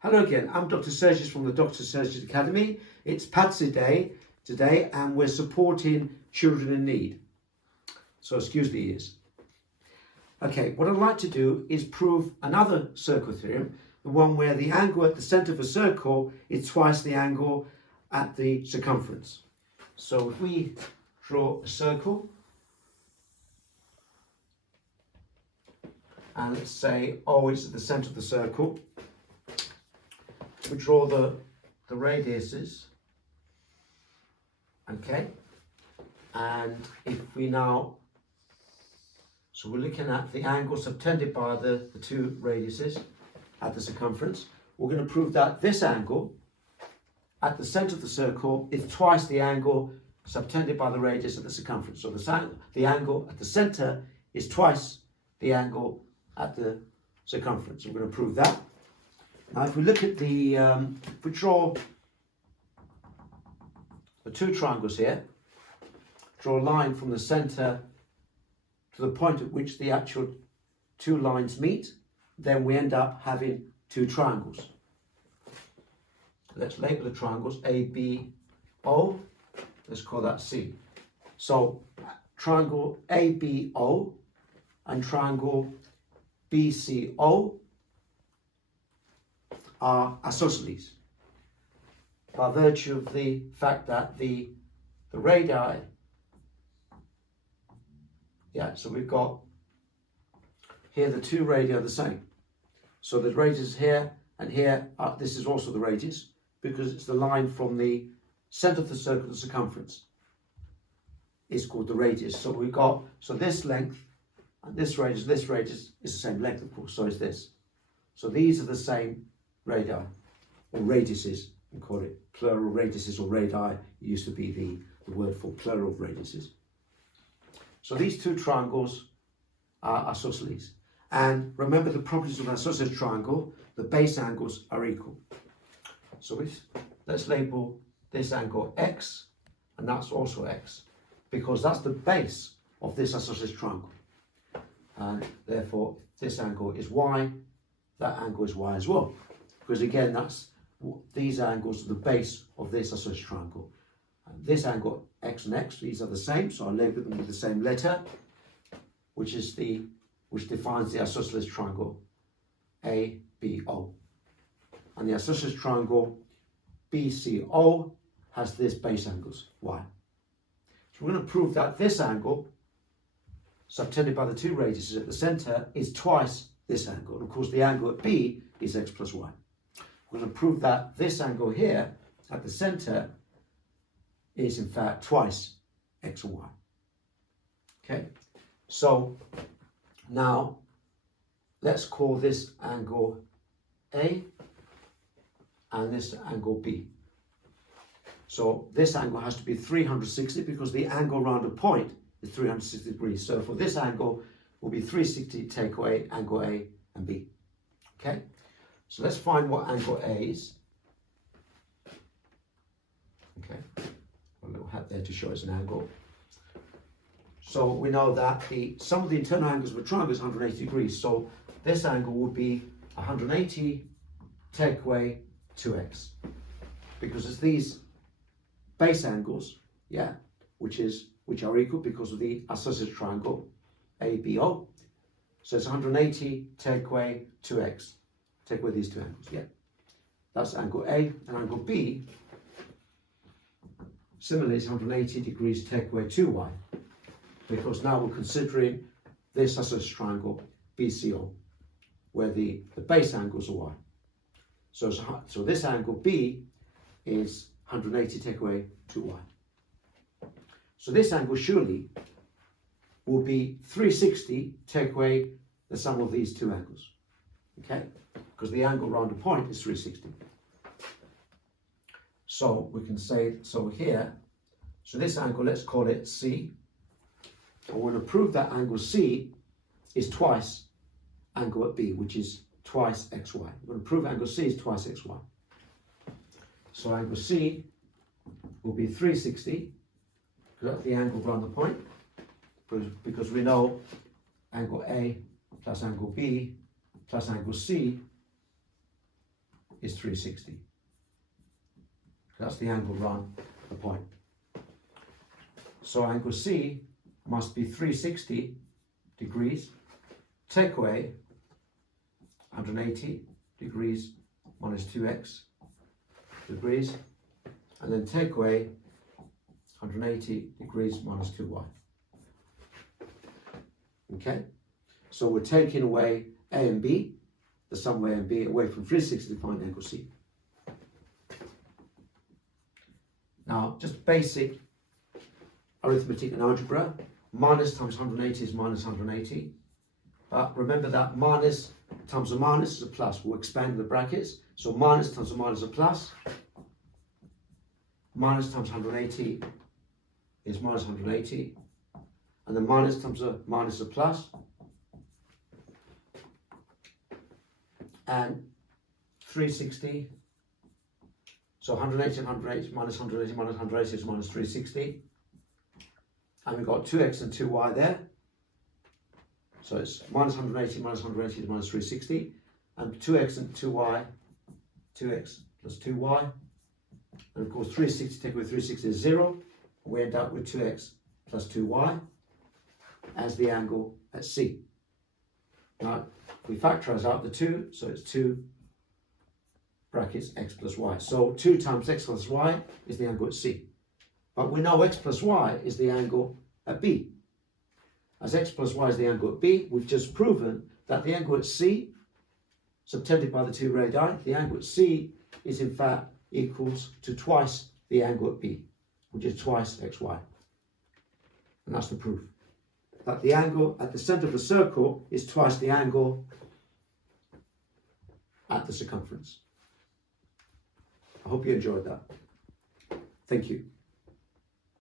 Hello again, I'm Dr Sergis from the Dr Sergis Academy. It's Patsy Day today and we're supporting children in need. So excuse the ears. Okay, what I'd like to do is prove another circle theorem, the one where the angle at the centre of a circle is twice the angle at the circumference. So if we draw a circle, and let's say O is at the centre of the circle, we draw the radiuses, okay, and if we now, so we're looking at the angle subtended by the two radiuses at the circumference. We're going to prove that this angle at the centre of the circle is twice the angle subtended by the radius at the circumference. So the angle at the centre is twice the angle at the circumference. We're going to prove that. Now if we look at the, if we draw the two triangles here, draw a line from the centre to the point at which the actual two lines meet, then we end up having two triangles. Let's label the triangles A, B, O. Let's call that C. So triangle ABO and triangle BCO are isosceles by virtue of the fact that the radii, so we've got here the two radii are the same. So the radius here and here, this is also the radius because it's the line from the centre of the circle to the circumference. It's called the radius. So we've got, so this length and this radius is the same length, of course, so is this. So these are the same radii, or radiuses, we call it plural radiuses or radii. It used to be the word for plural radiuses. So these two triangles are isosceles. And remember the properties of an isosceles triangle, the base angles are equal. So let's label this angle X, and that's also X, because that's the base of this isosceles triangle. And therefore, this angle is Y, that angle is Y as well. Because again, these angles are the base of this isosceles triangle. And this angle, X and X, these are the same, so I'll label them with the same letter, which defines the isosceles triangle ABO. And the isosceles triangle BCO has this base angles, Y. So we're going to prove that this angle, subtended by the two radiuses at the centre, is twice this angle. And of course, the angle at B is X plus Y. We're going to prove that this angle here at the centre is in fact twice X or Y. Okay, so now let's call this angle A and this angle B. So this angle has to be 360 because the angle around a point is 360 degrees. So for this angle will be 360 take away angle A and B. Okay, so let's find what angle A is. Okay, a little hat there to show us an angle. So we know that the sum of the internal angles of a triangle is 180 degrees. So this angle would be 180 take away 2x, because it's these base angles, which are equal because of the isosceles triangle ABO. So it's 180 take away 2x. Take away these two angles, That's angle A, and angle B, similarly, is 180 degrees take away 2y, because now we're considering this isosceles triangle BCO, where the base angles are y. So this angle B is 180 take away 2y. So this angle surely will be 360 take away the sum of these two angles, okay? Because the angle around a point is 360. So we can say, so this angle, let's call it C. And we're going to prove that angle C is twice angle at B, which is twice xy. We're going to prove angle C is twice xy. So angle C will be 360, because that's the angle around the point, because we know angle A plus angle B plus angle C is 360. That's the angle round the point. So angle C must be 360 degrees. Take away 180 degrees minus 2x degrees, and then take away 180 degrees minus 2y. Okay, so we're taking away A and B, the sum of A and B, away from 360 to find angle C. Now, just basic arithmetic and algebra. Minus times 180 is minus 180. But remember that minus times a minus is a plus. We'll expand the brackets. So minus times a minus is a plus. Minus times 180 is minus 180. And then minus times a minus is a plus. And 360. So 180 and 180 minus 180 minus 180 is minus 360. And we've got 2x and 2y there. So it's minus 180 minus 180 is minus 360. And 2x and 2y, 2x plus 2y. And of course 360 take away 360 is 0. We end up with 2x plus 2y as the angle at C. Now we factorize out the 2, so it's 2 brackets x plus y. So 2 times x plus y is the angle at C. But we know x plus y is the angle at B. As x plus y is the angle at B, we've just proven that the angle at C, subtended by the 2 radii, the angle at C is in fact equals to twice the angle at B, which is twice xy. And that's the proof. That the angle at the center of the circle is twice the angle at the circumference. I hope you enjoyed that. Thank you.